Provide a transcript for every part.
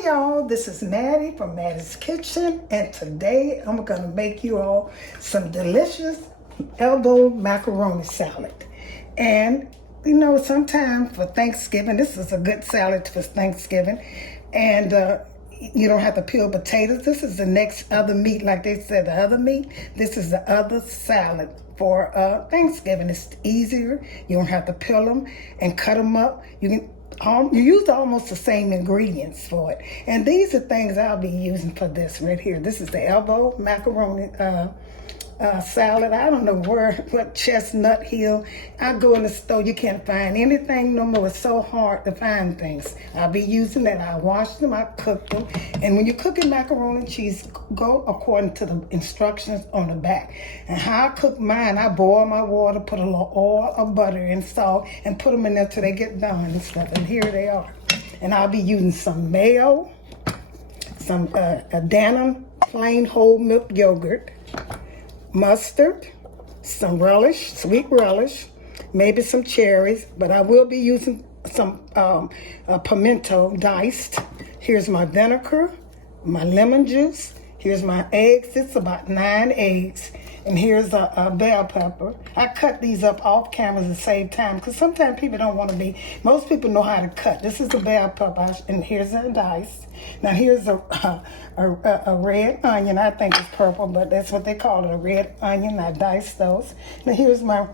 Hi y'all, this is Mattie from Mattie's Kitchen, and today I'm going to make you all some delicious elbow macaroni salad. And you know, sometimes for Thanksgiving, this is a good salad for Thanksgiving, and you don't have to peel potatoes. This is the next other meat, like they said, the other meat. This is the other salad for Thanksgiving. It's easier. You don't have to peel them and cut them up. You use almost the same ingredients for it. And these are things I'll be using for this right here. This is the elbow macaroni salad. I don't know what Chestnut Hill. I go in the store, you can't find anything no more. It's so hard to find things. I'll be using that. I wash them, I cook them. And when you're cooking macaroni and cheese, go according to the instructions on the back. And how I cook mine, I boil my water, put a little oil or butter and salt, and put them in there till they get done and stuff. And here they are. And I'll be using some mayo, some Dannon plain whole milk yogurt, mustard, some relish, sweet relish, maybe some cherries, but I will be using some pimento diced. Here's my vinegar, my lemon juice. Here's my eggs. It's about 9 eggs. And here's a bell pepper. I cut these up off camera to save time because sometimes people don't want to be, most people know how to cut. This is a bell pepper, and here's a dice. Now here's a red onion. I think it's purple, but that's what they call it, a red onion. I diced those. Now here's my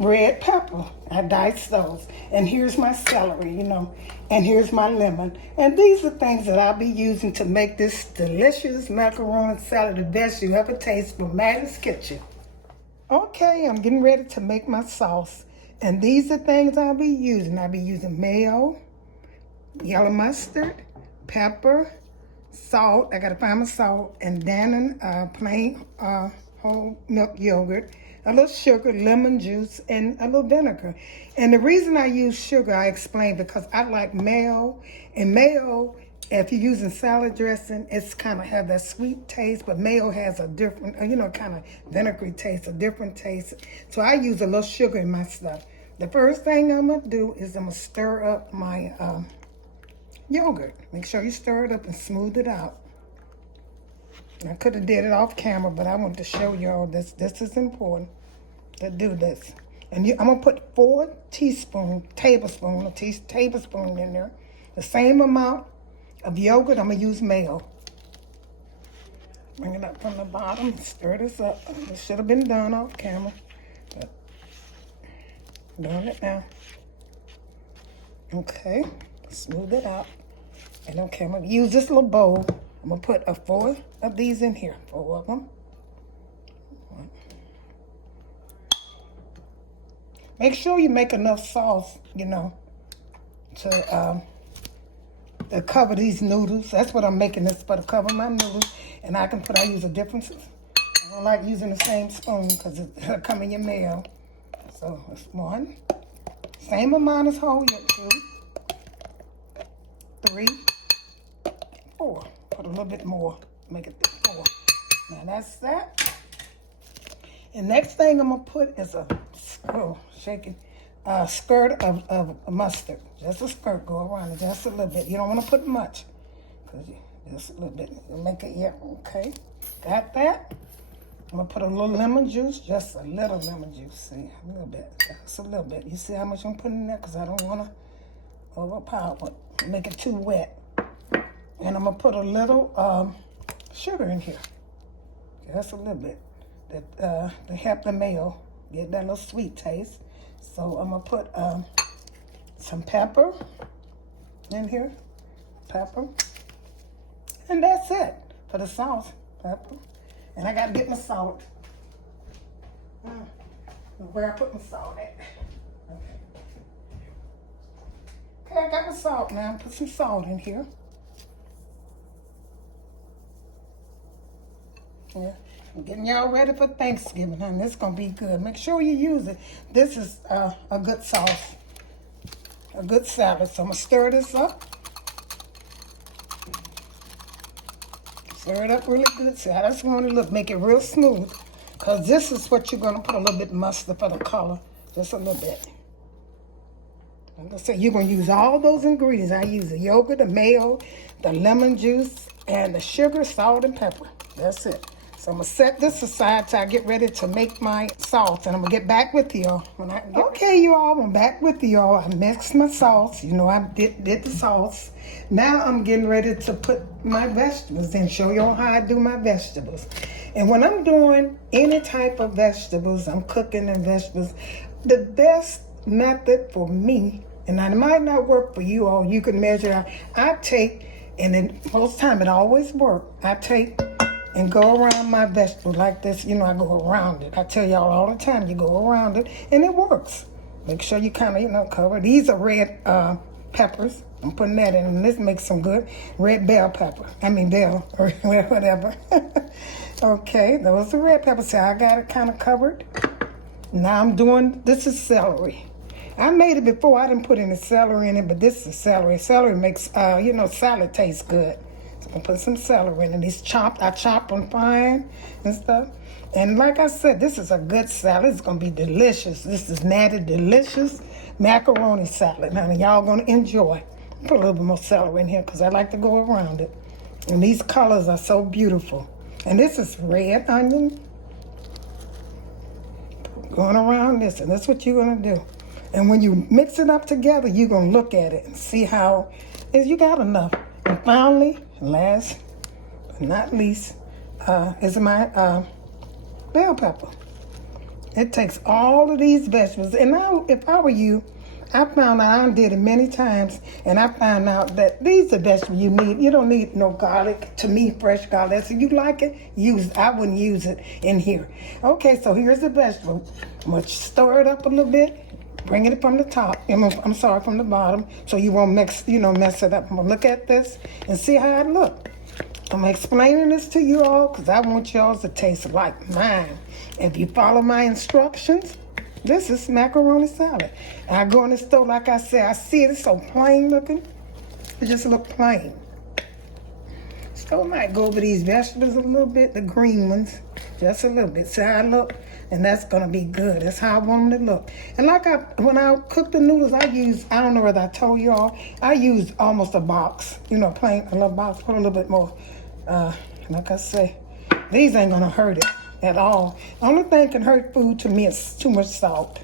red pepper. I diced those. And here's my celery, and here's my lemon. And these are things that I'll be using to make this delicious macaroni salad the best you ever taste from Mattie's Kitchen. Okay, I'm getting ready to make my sauce. And these are things I'll be using. I'll be using mayo, yellow mustard, pepper, salt. I gotta find my salt, and Dannon plain whole milk yogurt, a little sugar, lemon juice, and a little vinegar. And the reason I use sugar, I explained, because I like mayo. And mayo, if you're using salad dressing, it's kind of have that sweet taste, but mayo has a different, kind of vinegary taste, a different taste. So I use a little sugar in my stuff. The first thing I'm gonna do is I'm gonna stir up my yogurt. Make sure you stir it up and smooth it out. I could have did it off camera, but I wanted to show y'all this. This is important to do this. And I'm going to put 4 tablespoons in there. The same amount of yogurt, I'm going to use mayo. Bring it up from the bottom, stir this up. This should have been done off camera, but I'm doing it now. Okay, smooth it out. And okay, I'm going to use this little bowl. I'm going to put 4 of these in here, 4 of them. Make sure you make enough sauce, to cover these noodles. That's what I'm making this for, to cover my noodles. And I use a different, I don't like using the same spoon because it'll come in your mail. So it's 1. Same amount as whole milk, 2, 3, 4. Put a little bit more, make it 4. Now that's that. And next thing I'm gonna put is a skirt of mustard. Just a skirt, go around it just a little bit. You don't want to put much, because just a little bit. You'll make it, yeah, okay. Got that? I'm gonna put a little lemon juice, just a little lemon juice. See, a little bit, just a little bit. You see how much I'm putting in there? Because I don't want to overpower it, make it too wet. And I'm gonna put a little sugar in here, just a little bit, that to help the mayo get that little sweet taste. So I'm gonna put some pepper in here, pepper, and that's it for the sauce. Pepper, and I gotta get my salt. Where I put my salt at? Okay, I got my salt now. Put some salt in here. Yeah, I'm getting y'all ready for Thanksgiving, honey. This is going to be good. Make sure you use it. This is a good sauce, a good salad. So I'm going to stir this up. Stir it up really good. See, I just want to make it real smooth, because this is what you're going to put a little bit of mustard for the color. Just a little bit. I'm gonna say you're gonna use all those ingredients. I use the yogurt, the mayo, the lemon juice, and the sugar, salt, and pepper. That's it. So I'm gonna set this aside till I get ready to make my sauce, and I'm gonna get back with y'all. Okay, you all, I'm back with y'all. I mixed my sauce. You know, I did the sauce. Now I'm getting ready to put my vegetables in. Show y'all how I do my vegetables. And when I'm doing any type of vegetables, I'm cooking and vegetables, the best method for me, and it might not work for you all, you can measure out. I take, and then most time it always works, I take and go around my vegetable like this. You know, I go around it. I tell y'all all the time, you go around it, and it works. Make sure you kind of, you know, cover. These are red peppers. I'm putting that in, and this makes some good red bell pepper. I mean bell, or whatever. Okay, those are red peppers. So I got it kind of covered. Now I'm doing, this is celery. I made it before. I didn't put any celery in it, but this is celery. Celery makes, you know, salad taste good. So I'm going to put some celery in it. These chopped, I chop them fine and stuff. And like I said, this is a good salad. It's going to be delicious. This is Mattie delicious macaroni salad. Now, y'all going to enjoy. Put a little bit more celery in here because I like to go around it. And these colors are so beautiful. And this is red onion. Going around this, and that's what you're going to do. And when you mix it up together, you're going to look at it and see how is you got enough. And finally, last but not least, is my bell pepper. It takes all of these vegetables. And now, if I were you, I found out, I did it many times, and I found out that these are vegetables you need. You don't need no garlic. To me, fresh garlic. So you like it, use it. I wouldn't use it in here. Okay, so here's the vegetable. I'm going to stir it up a little bit. Bring it from the top. I'm sorry, from the bottom, so you won't mess it up. I'm going to look at this and see how it looks. I'm explaining this to you all because I want y'all to taste like mine. If you follow my instructions, this is macaroni salad. I go in the store, like I said, I see it, it's so plain looking. It just look plain. So I might go over these vegetables a little bit, the green ones, just a little bit. See how I look? And that's gonna be good. That's how I want them to look. And like when I cook the noodles, I don't know whether I told you all, I use almost a box, you know, plain, a little box, put a little bit more, like I say, these ain't gonna hurt it at all. The only thing can hurt food to me is too much salt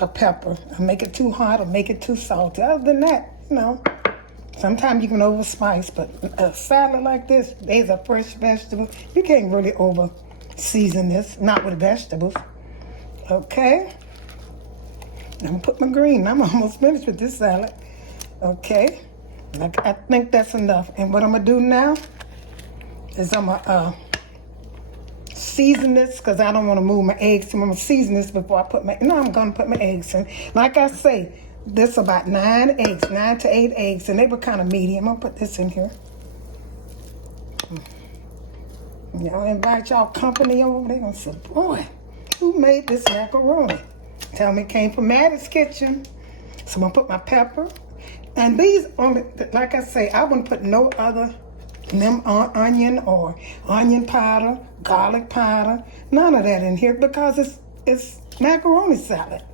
or pepper. I make it too hot or make it too salty. Other than that, you know, sometimes you can overspice, but a salad like this, these are fresh vegetables. You can't really over season this, not with vegetables. Okay, I'm gonna put my green. I'm almost finished with this salad. Okay, I think that's enough. And what I'm gonna do now is I'm gonna season this because I don't want to move my eggs. So I'm gonna season this before I put my. No, I'm gonna put my eggs in. Like I say, this about 9 to 8 eggs, and they were kind of medium. I'm gonna put this in here. Y'all invite y'all company over. They gonna say, boy, who made this macaroni? Tell me it came from Mattie's kitchen. So I'm gonna put my pepper. And these only, like I say, I wouldn't put no other onion or onion powder, garlic powder, none of that in here because it's macaroni salad.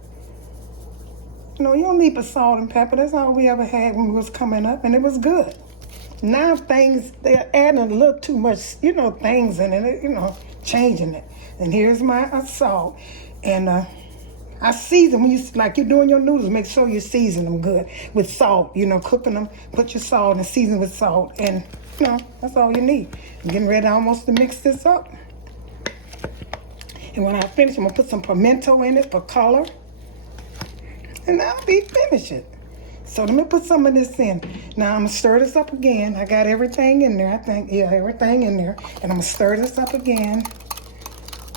You know, you don't need but salt and pepper. That's all we ever had when we was coming up, and it was good. Now they're adding a little too much, you know, things in it, you know, changing it. And here's my salt. And I season, when you're doing your noodles, make sure you season them good with salt. You know, cooking them, put your salt and season with salt. And, you know, that's all you need. I'm getting ready almost to mix this up. And when I finish, I'm going to put some pimento in it for color. And I'll be finishing. So let me put some of this in. Now I'm gonna stir this up again. I got everything in there, I think. Yeah, everything in there. And I'm gonna stir this up again.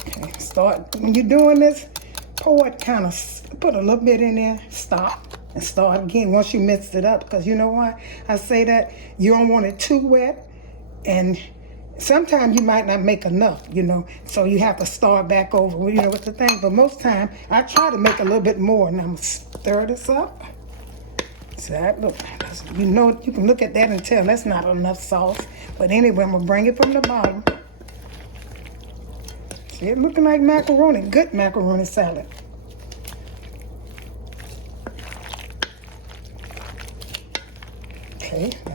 Okay, when you're doing this, pour it kind of, put a little bit in there, stop, and start again once you mix it up. Because you know why I say that? You don't want it too wet. And sometimes you might not make enough, you know. So you have to start back over, you know, with the thing. But most time, I try to make a little bit more. And I'm gonna stir this up. So that look, you know, you can look at that and tell that's not enough sauce. But anyway, I'm gonna bring it from the bottom. See, it looking like macaroni, good macaroni salad.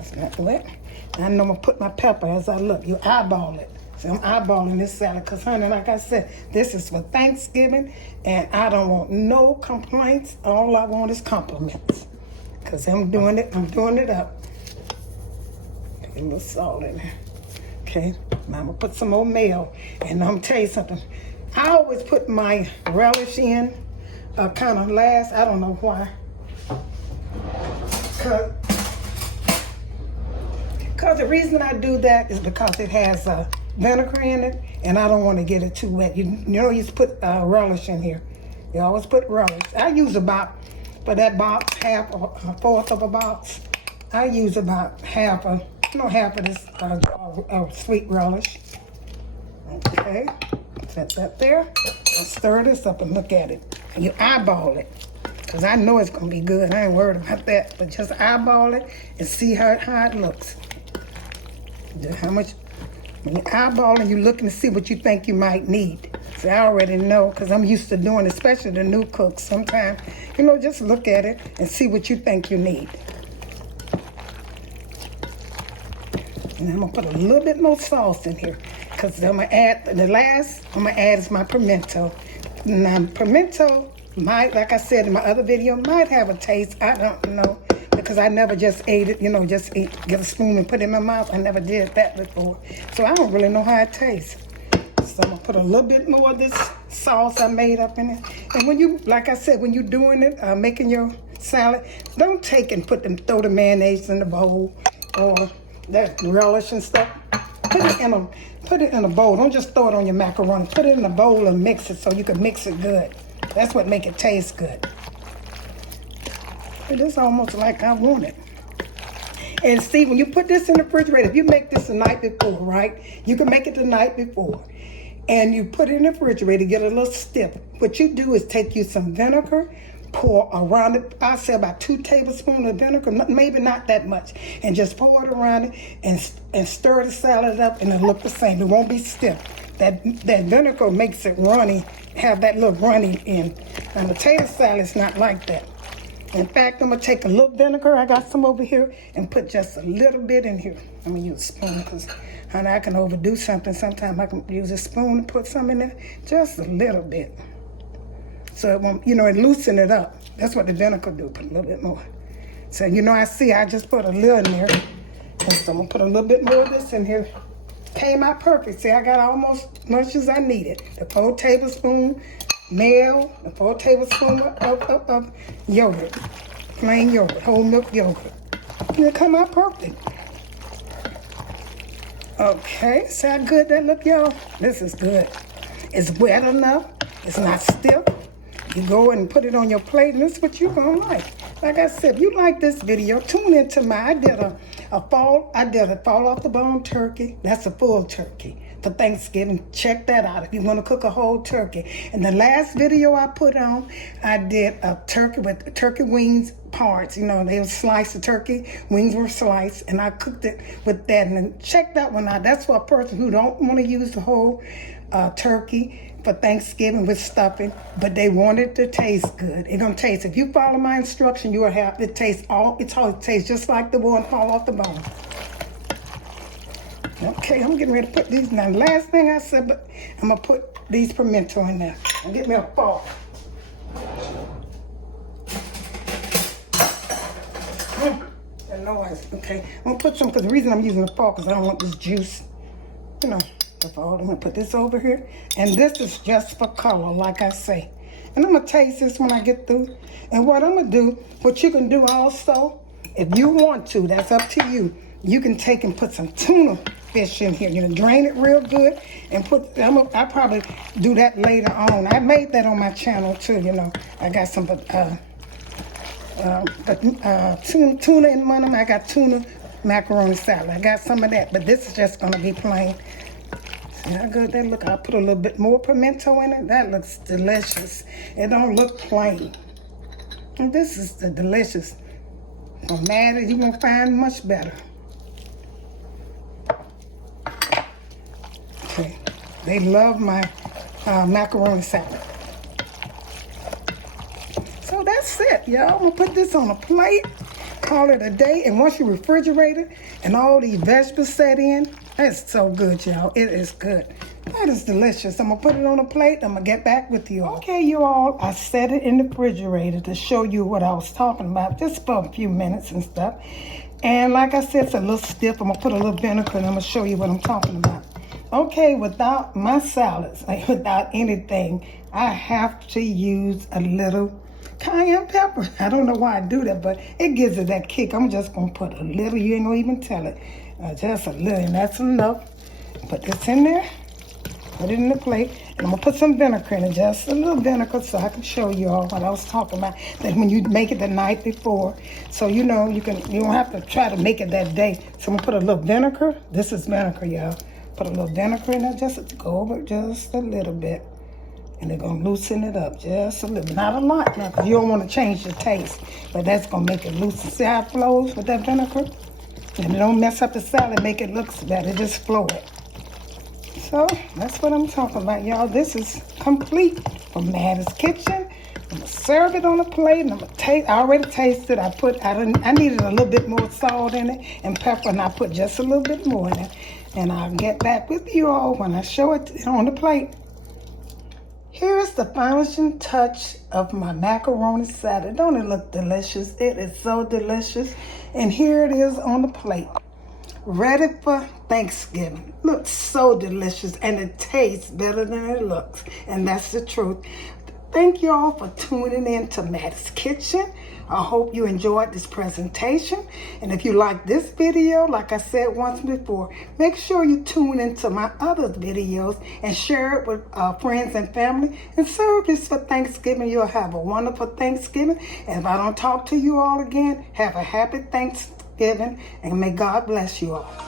It's not wet. I know I'm gonna put my pepper as I look. You eyeball it. So I'm eyeballing this salad because, honey, like I said, this is for Thanksgiving, and I don't want no complaints. All I want is compliments. Because I'm doing it up. Put a little salt in there. Okay, now I'm gonna put some more mayo. And I'm gonna tell you something. I always put my relish in kind of last. I don't know why. Because the reason I do that is because it has vinegar in it, and I don't want to get it too wet. You know, you just put relish in here. You always put relish. I use about, for that box, half or a fourth of a box. I use about half of this sweet relish. Okay, set that there. I'll stir this up and look at it. And you eyeball it, because I know it's going to be good. I ain't worried about that, but just eyeball it and see how it looks. How much, when you eyeball and you're looking to see what you think you might need. So I already know, because I'm used to doing it, especially the new cooks. Sometimes, you know, just look at it and see what you think you need. And I'm going to put a little bit more sauce in here, because I'm going to add, the last I'm going to add is my pimento. Now, pimento might, like I said in my other video, might have a taste. I don't know. Because I never just ate it, you know, get a spoon and put it in my mouth. I never did that before. So I don't really know how it tastes. So I'm going to put a little bit more of this sauce I made up in it. And when you, like I said, when you're doing it, making your salad, don't take and throw the mayonnaise in the bowl or that relish and stuff. Put it in a bowl. Don't just throw it on your macaroni. Put it in a bowl and mix it so you can mix it good. That's what make it taste good. It is almost like I want it. And see, when you put this in the refrigerator, if you make this the night before, right? You can make it the night before. And you put it in the refrigerator, get a little stiff. What you do is take you some vinegar, pour around it, I say about 2 tablespoons of vinegar, maybe not that much. And just pour it around it and stir the salad up, and it'll look the same. It won't be stiff. That vinegar makes it runny, have that little runny in. And potato salad is not like that. In fact, I'm going to take a little vinegar. I got some over here, and put just a little bit in here. I'm going to use a spoon because, honey, I can overdo something. Sometimes I can use a spoon and put some in there. Just a little bit. So it won't, you know, it loosen it up. That's what the vinegar do, put a little bit more. So, you know, I just put a little in there. And so I'm going to put a little bit more of this in here. Came out perfect. See, I got almost as much as I needed. The 4 tablespoons mayo, a 4 tablespoons of yogurt, plain yogurt, whole milk yogurt. And it come out perfect. Okay, see how good that look, y'all? This is good. It's wet enough. It's not stiff. You go and put it on your plate, and this is what you're gonna like. Like I said, if you like this video, tune into I did a fall off the bone turkey. That's a full turkey for Thanksgiving. Check that out if you want to cook a whole turkey. And the last video I put on, I did a turkey with turkey wings parts. You know, they were sliced, the turkey wings were sliced, and I cooked it with that. And then check that one out. That's for a person who don't want to use the whole turkey for Thanksgiving with stuffing, but they want it to taste good. It's gonna taste. If you follow my instruction, you will have it taste it tastes just like the one fall off the bone. Okay, I'm getting ready to put these now. Last thing I said, but I'm gonna put these pimento in there. And get me a fork. The noise. Okay, I'm gonna put some, because the reason I'm using a fork is I don't want this juice, you know. I'm gonna put this over here, and this is just for color, like I say. And I'm gonna taste this when I get through. And what I'm gonna do, what you can do also, if you want to, that's up to you. You can take and put some tuna fish in here. You know, drain it real good and put. I probably do that later on. I made that on my channel too. You know, I got some tuna in one of them. I got tuna macaroni salad. I got some of that, but this is just gonna be plain. See how good that look? I'll put a little bit more pimento in it. That looks delicious. It don't look plain. And this is the delicious. For Mattie, you won't find much better. Okay, they love my macaroni salad. So that's it, y'all. I'm gonna put this on a plate. call it a day. And once you refrigerate it and all these vegetables set in, that's so good, y'all. It is good. That is delicious. I'm going to put it on a plate. I'm going to get back with you all. Okay, you all, I set it in the refrigerator to show you what I was talking about, just for a few minutes and stuff. And like I said, it's a little stiff. I'm going to put a little vinegar and I'm going to show you what I'm talking about. Okay, without my salads, like without anything, I have to use a little cayenne pepper. I don't know why I do that, but it gives it that kick. I'm just going to put a little. You ain't going to even tell it. Just a little, and that's enough. Put this in there. Put it in the plate, and I'm gonna put some vinegar in it, just a little vinegar, so I can show you all what I was talking about. That when you make it the night before, so you know you don't have to try to make it that day. So I'm gonna put a little vinegar. This is vinegar, y'all. Put a little vinegar in it, just go over it just a little bit, and they're gonna loosen it up just a little, not a lot, now, because you don't want to change the taste, but that's gonna make it loosen. See how it flows with that vinegar, and it don't mess up the salad, make it look better. Just flow it. So that's what I'm talking about, y'all. This is complete from Mattie's Kitchen. I'm gonna serve it on a plate, and I'm gonna taste. I already tasted. I needed a little bit more salt in it and pepper, and I put just a little bit more in it. And I'll get back with you all when I show it on the plate. Here's the finishing touch of my macaroni salad. Don't it look delicious? It is so delicious. And here it is on the plate. Ready for Thanksgiving. Looks so delicious, and it tastes better than it looks, and that's the truth. Thank you all for tuning in to Mattie's Kitchen. I hope you enjoyed this presentation, and if you like this video, like I said once before, make sure you tune into my other videos and share it with friends and family, and serve this for Thanksgiving. You'll have a wonderful Thanksgiving, and if I don't talk to you all again, have a happy Thanksgiving, and may God bless you all.